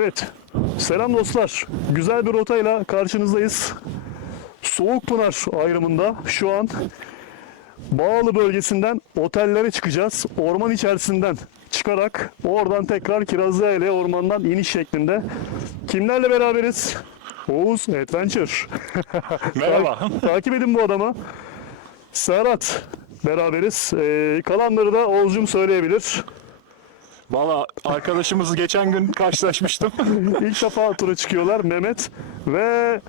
Evet, selam dostlar. Güzel bir rotayla karşınızdayız. Soğukpınar ayrımında şu an Bağlı bölgesinden otellere çıkacağız. Orman içerisinden çıkarak oradan tekrar Kirazlıale ormandan iniş şeklinde. Kimlerle beraberiz? Oğuz Adventure. Merhaba. Takip edin bu adamı. Serhat beraberiz. Ee, kalanları da Oğuzcum söyleyebilir. Valla arkadaşımızı geçen gün karşılaşmıştım. İlk defa tura çıkıyorlar Mehmet ve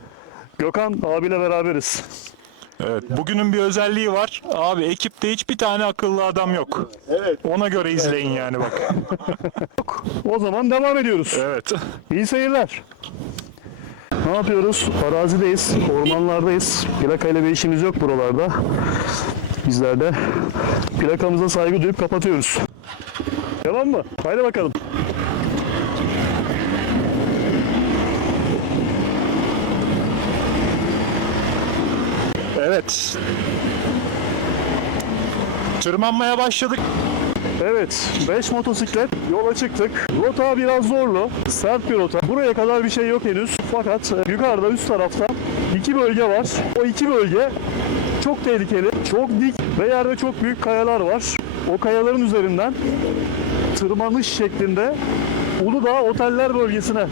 Gökhan abiyle beraberiz. evet. Bugünün bir özelliği var. Abi ekipte hiçbir tane akıllı adam yok. Evet. Ona göre izleyin yani bak. O zaman devam ediyoruz. Evet. İyi seyirler. Ne yapıyoruz? Arazideyiz, ormanlardayız. Plakayla bir işimiz yok buralarda. Bizler de plakamıza saygı duyup kapatıyoruz. Devam mı? Haydi bakalım. Evet. Tırmanmaya başladık. Evet, 5 motosiklet yola çıktık. Rota biraz zorlu, sert bir rota. Buraya kadar bir şey yok henüz. Fakat e, yukarıda üst tarafta iki bölge var. O iki bölge çok tehlikeli, çok dik ve yerde çok büyük kayalar var. O kayaların üzerinden tırmanış şeklinde Uludağ Oteller bölgesine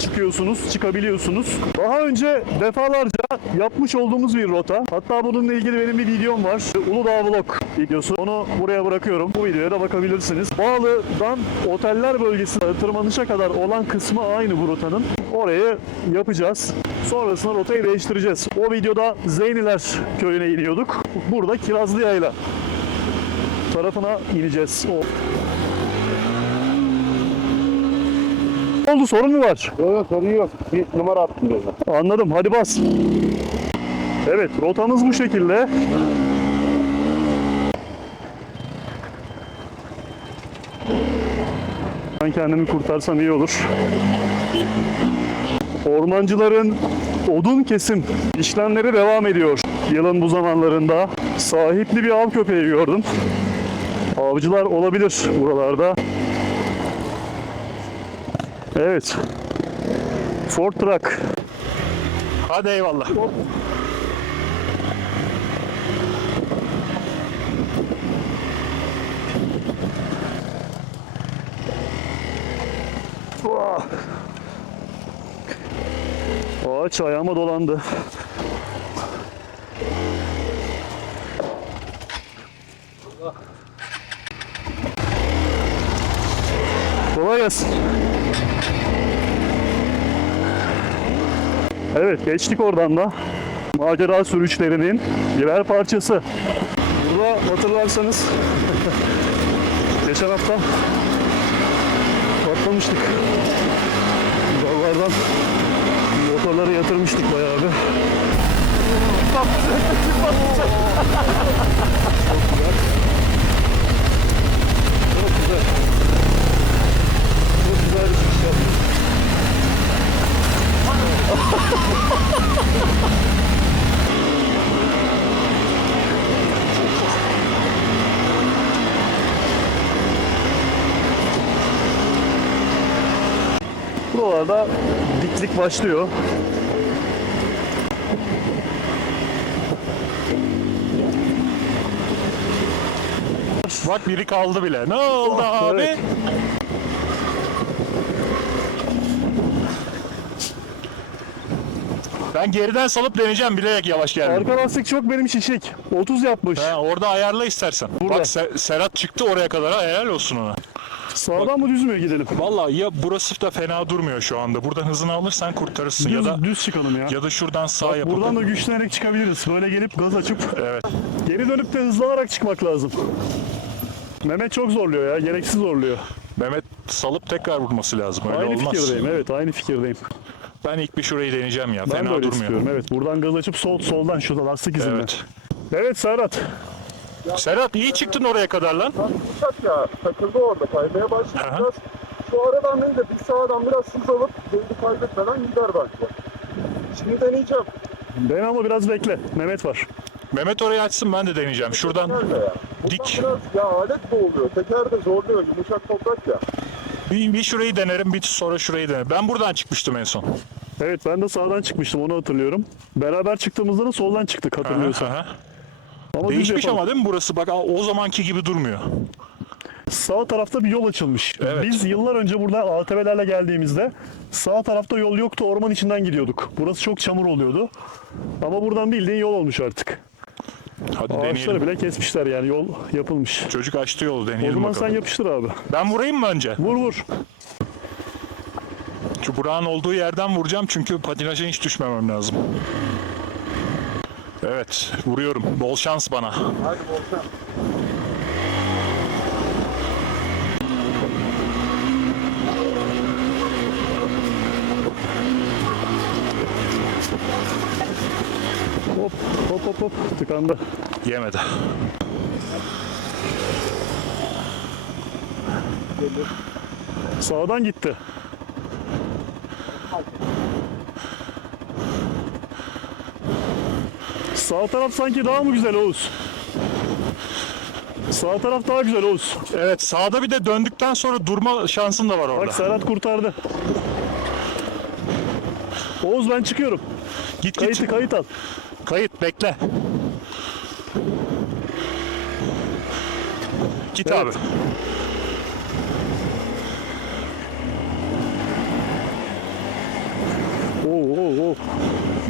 çıkıyorsunuz, çıkabiliyorsunuz. Daha önce defalarca yapmış olduğumuz bir rota. Hatta bununla ilgili benim bir videom var. Uludağ Vlog videosu. Onu buraya bırakıyorum. Bu videoya da bakabilirsiniz. Bağlı'dan oteller bölgesine tırmanışa kadar olan kısmı aynı bu rotanın. Orayı yapacağız. Sonrasında rotayı değiştireceğiz. O videoda Zeyniler köyüne iniyorduk. Burada Kirazlıyayla tarafına ineceğiz. O Ne oldu sorun mu var? Yok yok sorun yok. Bir numara attım diyorlar. Anladım. Hadi bas. Evet, rotamız bu şekilde. Ben kendimi kurtarsam iyi olur. Ormancıların odun kesim işlemleri devam ediyor. Yılın bu zamanlarında sahipli bir av köpeği gördüm. Avcılar olabilir buralarda. Evet. Ford Truck. Hadi eyvallah. Vah! Ağaç ayağıma dolandı. Kolay gelsin. Evet geçtik oradan da. Macera sürüşlerinin birer parçası. Burada hatırlarsanız geçen hafta patlamıştık. Dallardan motorları yatırmıştık bayağı bir. Çok güzel. Çok güzel bir çıkış yaptık. Buralarda diklik başlıyor. Bak biri kaldı bile. Ne oldu abi? evet. Ben geriden salıp deneyeceğim bilerek yavaş geldim. Arka lastik çok benim şişik. 30 yapmış. Ha, orada ayarla istersen. Burada. Bak Se- Serhat çıktı oraya kadar ha helal olsun ona. Sağdan mı düz mü gidelim? Vallahi ya burası da fena durmuyor şu anda. Buradan hızını alırsan kurtarırsın ya Düz, da düz çıkalım ya. ya da şuradan sağ yapıp. Buradan da güçlenerek çıkabiliriz. Böyle gelip gaz açıp Evet. geri dönüp de hızlanarak çıkmak lazım. Mehmet çok zorluyor ya. Gereksiz zorluyor. Mehmet salıp tekrar vurması lazım. Öyle aynı olmaz. fikirdeyim. Evet aynı fikirdeyim. Ben ilk bir şurayı deneyeceğim ya. Ben fena de öyle durmuyor. istiyorum. Evet buradan gaz açıp sol soldan şurada lastik izinde. Evet, Evet. Serhat. Serhat iyi çıktın oraya kadar lan. Uçak ya takıldı orada kaymaya başladı Aha. biraz. Şu aradan değil de bir sağdan biraz hız alıp beyni kaybetmeden gider bence. Şimdi deneyeceğim. Ben ama biraz bekle. Mehmet var. Mehmet orayı açsın ben de deneyeceğim. Şuradan Nerede ya? dik. Biraz ya alet boğuluyor. Teker de zorluyor. Yumuşak toprak ya. Bir, bir şurayı denerim, bir sonra şurayı denerim. Ben buradan çıkmıştım en son. Evet ben de sağdan çıkmıştım onu hatırlıyorum. Beraber çıktığımızda da soldan çıktık hatırlıyorsan. Aha. Ama düz Değişmiş ama değil mi burası? Bak o zamanki gibi durmuyor. Sağ tarafta bir yol açılmış. Evet. Biz yıllar önce burada ATV'lerle geldiğimizde sağ tarafta yol yoktu orman içinden gidiyorduk. Burası çok çamur oluyordu. Ama buradan bildiğin yol olmuş artık. Hadi Ağaçları deneyelim. bile kesmişler yani yol yapılmış. Çocuk açtı yolu O deneyelim zaman bakalım. sen yapıştır abi. Ben vurayım mı önce? Vur vur. Şu Burak'ın olduğu yerden vuracağım çünkü patinaja hiç düşmemem lazım. Evet, vuruyorum. Bol şans bana. Hadi Volkan. Hop hop hop hop tıkandı. Yemedi. Sağdan gitti. Sağ taraf sanki daha mı güzel Oğuz? Sağ taraf daha güzel Oğuz. Evet, sağda bir de döndükten sonra durma şansın da var orada. Bak Serhat kurtardı. Oğuz ben çıkıyorum. git Kayıtı git. kayıt al. Kayıt bekle. Git Evet. abi. Oo, oo, oo.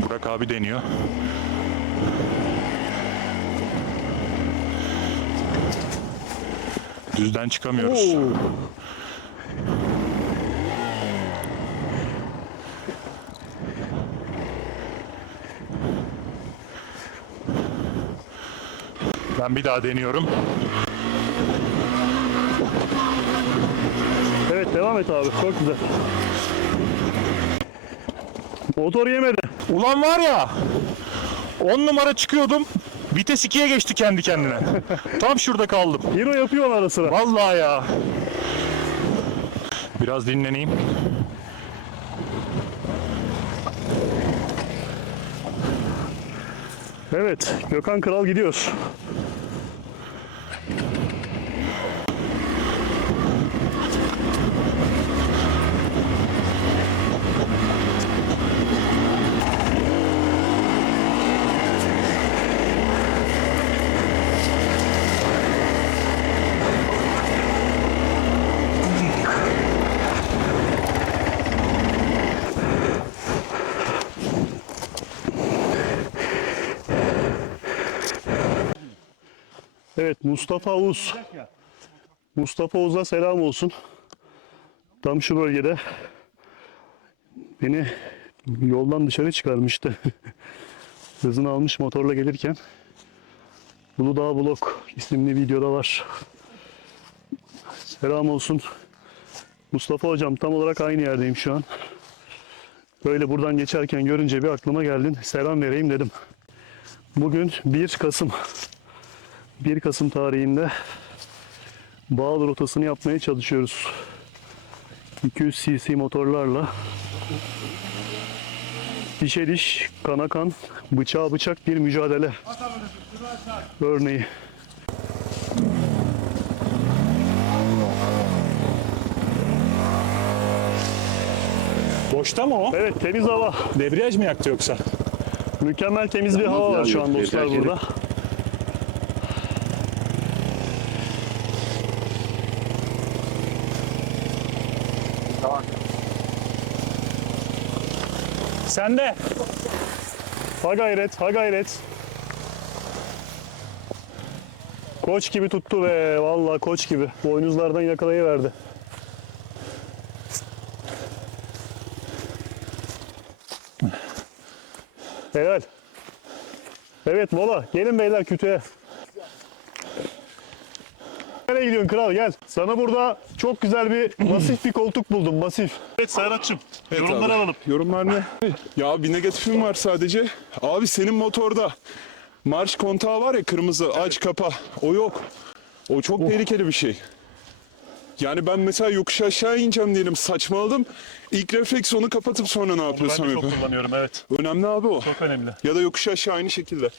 Burak abi deniyor. Düzden çıkamıyoruz. Oo. Ben bir daha deniyorum. Evet devam et abi. Çok güzel. Motor yemedi. Ulan var ya 10 numara çıkıyordum. Vites 2'ye geçti kendi kendine. Tam şurada kaldım. Hero yapıyor ara sıra. Vallahi ya. Biraz dinleneyim. Evet. Gökhan Kral gidiyor. Evet Mustafa Uz. Mustafa Uz'a selam olsun. Tam şu bölgede beni yoldan dışarı çıkarmıştı. Hızını almış motorla gelirken. Uludağ Blok isimli videoda var. Selam olsun. Mustafa hocam tam olarak aynı yerdeyim şu an. Böyle buradan geçerken görünce bir aklıma geldin. Selam vereyim dedim. Bugün 1 Kasım. 1 Kasım tarihinde Bağlı rotasını yapmaya çalışıyoruz. 200 cc motorlarla dişe diş, kana kan, bıçağa bıçak bir mücadele örneği. Boşta mı o? Evet temiz hava. Debriyaj mı yaktı yoksa? Mükemmel temiz bir hava var şu an dostlar burada. Sen de. Ha gayret, ha gayret. Koç gibi tuttu be. Vallahi koç gibi. Boynuzlardan yakalayıverdi. Helal. Evet mola. Gelin beyler kütüğe. Nereye gidiyorsun kral gel. Sana burada çok güzel bir masif bir koltuk buldum masif. Evet Serhat'cığım. Yorumları abi. alalım. Yorumlar ne? Ya bir negatifim var sadece. Abi senin motorda marş kontağı var ya kırmızı aç kapa. O yok. O çok tehlikeli bir şey. Yani ben mesela yokuş aşağı ineceğim diyelim saçmaladım. İlk refleks onu kapatıp sonra ne yapıyorsam Ben de çok yapıyorum. kullanıyorum evet. Önemli abi o. Çok önemli. Ya da yokuş aşağı aynı şekilde.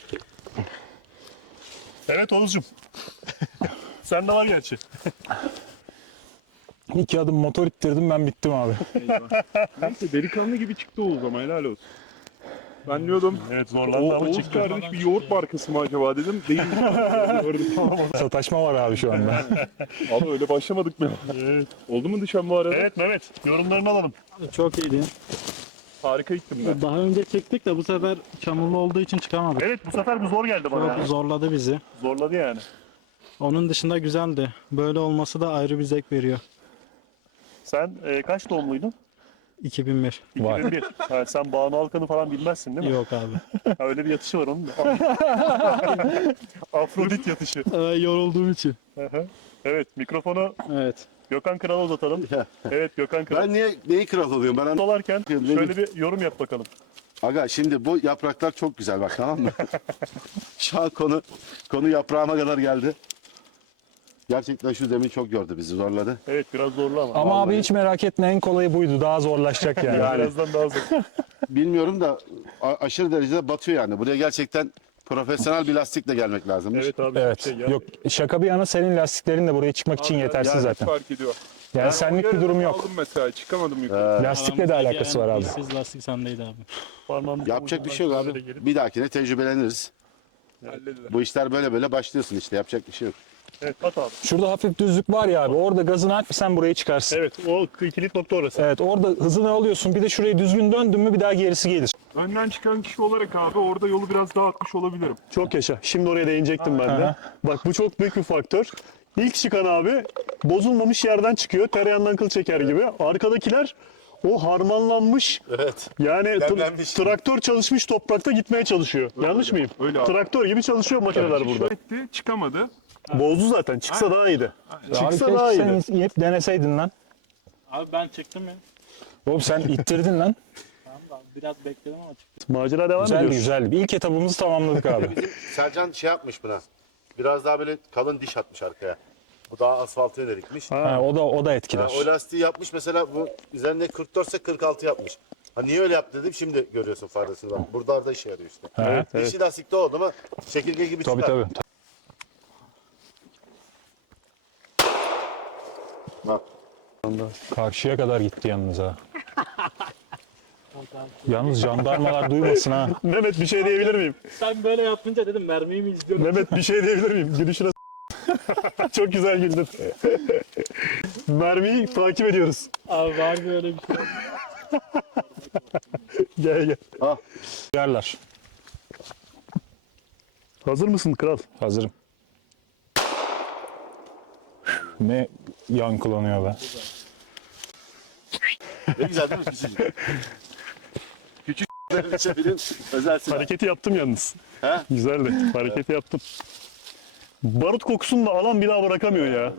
Evet Oğuz'cum. Sen de var gerçi. İki adım motor ittirdim ben bittim abi. Neyse delikanlı gibi çıktı o zaman helal olsun. Ben diyordum Evet zorlandı ama Oğuz çıktı. kardeş bir yoğurt markası mı acaba dedim. Değil. Sataşma var abi şu anda. Abi öyle başlamadık mı? Oldu mu dışarı bu arada? Evet Mehmet yorumlarını alalım. Çok iyiydi. Harika gittim ben. Daha önce çektik de bu sefer çamurlu olduğu için çıkamadık. Evet bu sefer bu zor geldi bana. Çok ya. zorladı bizi. Zorladı yani. Onun dışında güzeldi. Böyle olması da ayrı bir zevk veriyor. Sen e, kaç doğumluydun? 2001. Vay. 2001. Ha, sen Banu Alkan'ı falan bilmezsin değil mi? Yok abi. Ha, öyle bir yatışı var onun da. Afrodit yatışı. yorulduğum için. Hı hı. evet mikrofonu Evet. Gökhan Kral'a uzatalım. Evet Gökhan Kral. Ben niye neyi kral oluyorum? Ben an- Dolarken Ne şöyle bir yorum yap bakalım. Aga şimdi bu yapraklar çok güzel bak tamam mı? şu an konu konu yaprağıma kadar geldi. Gerçekten şu zemin çok gördü bizi zorladı. Evet biraz zorlu ama. Ama abi hiç merak etme en kolayı buydu. Daha zorlaşacak yani. Birazdan daha zor. Bilmiyorum da a- aşırı derecede batıyor yani. Buraya gerçekten profesyonel bir lastikle gelmek lazımmış. Evet abi. Evet. Şey, ya- Yok şaka bir yana senin lastiklerin de buraya çıkmak için yetersiz Yani zaten. fark ediyor. Yani senlik bir durum yok. Aldım mesela çıkamadım yukarı. Lastikle de alakası var abi. Siz lastik sendeydi abi. Parmağım Yapacak bir şey yok abi. Bir dahakine tecrübeleniriz. Bu işler böyle böyle başlıyorsun işte yapacak bir şey yok. Evet at abi. Şurada hafif düzlük var ya abi. Orada gazını aç sen burayı çıkarsın. Evet o kilit nokta orası. Evet orada hızını alıyorsun. Bir de şurayı düzgün döndün mü bir daha gerisi gelir. Önden çıkan kişi olarak abi orada yolu biraz daha atmış olabilirim. Çok yaşa. Şimdi oraya değinecektim ben de. Aha. Bak bu çok büyük bir faktör. İlk çıkan abi bozulmamış yerden çıkıyor. Tereyağından kıl çeker gibi. Arkadakiler o harmanlanmış Evet. yani tra- Demlenmiş. traktör çalışmış toprakta gitmeye çalışıyor. Yanlış mıyım? öyle abi. Traktör gibi çalışıyor makineler burada. Etti, çıkamadı. Bozdu zaten. Çıksa daha iyiydi. Abi Çıksa daha keşke iyiydi. sen hep deneseydin lan. Abi ben çıktım ya. Oğlum sen ittirdin lan. Tamam da biraz bekledim ama çıktım. Macera devam Güzeldi ediyor. güzeldi. İlk etabımızı tamamladık abi. Sercan şey yapmış buna. Biraz daha böyle kalın diş atmış arkaya. Bu daha asfaltı yönelikmiş. Ha, o da o da Ha, etkiler. o lastiği yapmış mesela bu üzerinde 44 ise 46 yapmış. Ha niye öyle yaptı dedim şimdi görüyorsun faydasını bak. Burada da işe yarıyor işte. Evet, Dişi lastikte oldu mu çekirge gibi Tabii çıkar. tabii. Bak. Karşıya kadar gitti yalnız ha. Yalnız jandarmalar duymasın ha. Mehmet bir şey diyebilir miyim? Sen böyle yapınca dedim mermiyi mi izliyorum? Mehmet bir şey diyebilir miyim? Gülüşüne Çok güzel güldün. Mermiyi takip ediyoruz. Abi var böyle bir şey. Gel gel. Yerler. Hazır mısın kral? Hazırım. Ne yankılanıyor be. Ne güzel değil mi bizim? Küçük çevirin özel silah. Hareketi yaptım yalnız. He? Güzeldi. Hareketi yaptım. Barut kokusunu da alan bir daha bırakamıyor ya.